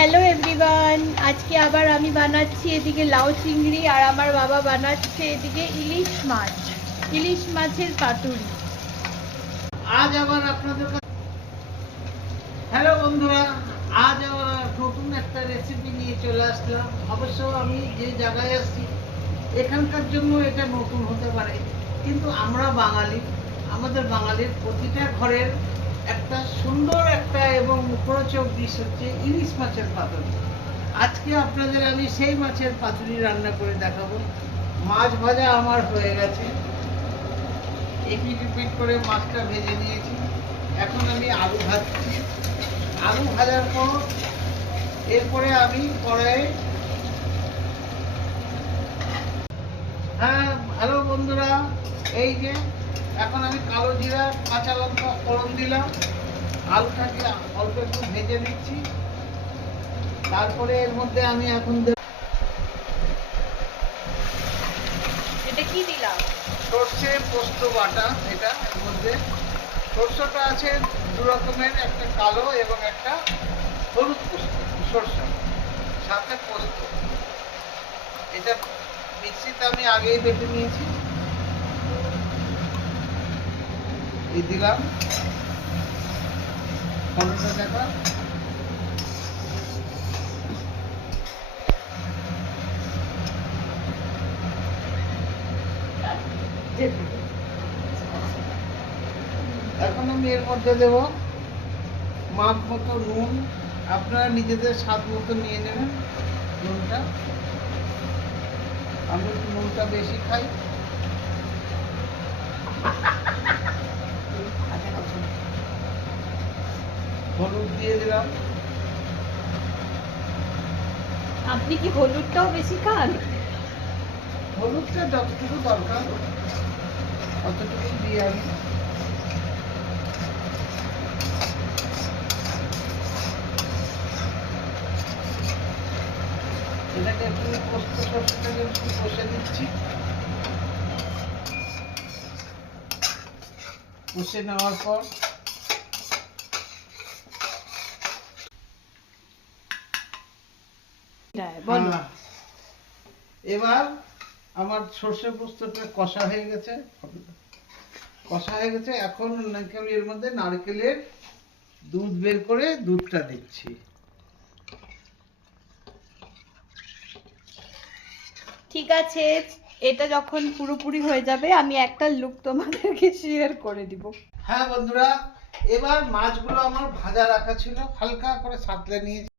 Hello everyone, আজকে আবার আমি বানাচ্ছি এদিকে লাউ চিংড়ি আর আমার বাবা বানাচ্ছে এদিকে ইলিশ মাছের পাতুরি। আজ আবার আপনাদের কাছে হ্যালো বন্ধুরা, আজ আবার নতুন একটা রেসিপি নিয়ে চলে আসলাম। অবশ্য আমি যে জায়গায় আসছি এখানকার জন্য এটা নতুন হতে পারে, কিন্তু আমরা বাঙালি, আমাদের বাঙালির প্রতিটা ঘরের একটা সুন্দর একটা এবং মুখরোচক ডিশ হচ্ছে ইলিশ মাছের পাতুরি। আজকে আপনাদের আমি সেই মাছের পাতুরি রান্না করে দেখাবো। মাছ ভাজা আমার হয়ে গেছে, এপিট উপিট করে মাছটা ভেজে নিয়েছি। এখন আমি আলু ভাজছি। আলু ভাজার পর এরপরে আমি কড়াইয়ে হ্যালো বন্ধুরা, এই যে এখন আমি কালো জিরা কাঁচা লঙ্কা ফোড়ন দিলাম, আলুটাকে অল্প একটু ভেজে নিচ্ছি। তারপরে এর মধ্যে আমি এখন এটা কি দিলাম? সর্ষে পোস্ত বাটা। এটা এর মধ্যে সর্ষেটা আছে দু রকমের, একটা কালো এবং একটা হলুদ পোস্ত সর্ষে, সাথে পোস্ত। এটা মিক্সিতে আমি আগেই বেটে নিয়েছি। এই দিলাম ফোড়নটা দেখা। এখন আমি এর মধ্যে দেব মাপ মতো নুন। আপনারা নিজেদের স্বাদ মতো নিয়ে নেবেন নুনটা। আমি একটু নুনটা বেশি খাই। হলুদ দিয়ে দিলাম। আপনি কি হলুদটাও বেশি খান? হলুদটা যতটুকু দরকার অতটুকু দিয়ে আমি এটাকে একটু পোস্ত সর্ষেটাকে একটু কষে দিচ্ছি। কষে নেওয়ার পর এবার আমার সর্ষে পোস্তটা কষা হয়ে গেছে। এখন এর মধ্যে নারকেলের দুধ বের করে দুধটা দিচ্ছি। ঠিক আছে, এটা যখন পুরোপুরি হয়ে যাবে আমি একটা লুক তোমাদেরকে শেয়ার করে দিব। হ্যাঁ বন্ধুরা, এবার মাছগুলো আমার ভাজা রাখা ছিল, হালকা করে সাঁতলে নিয়েছি।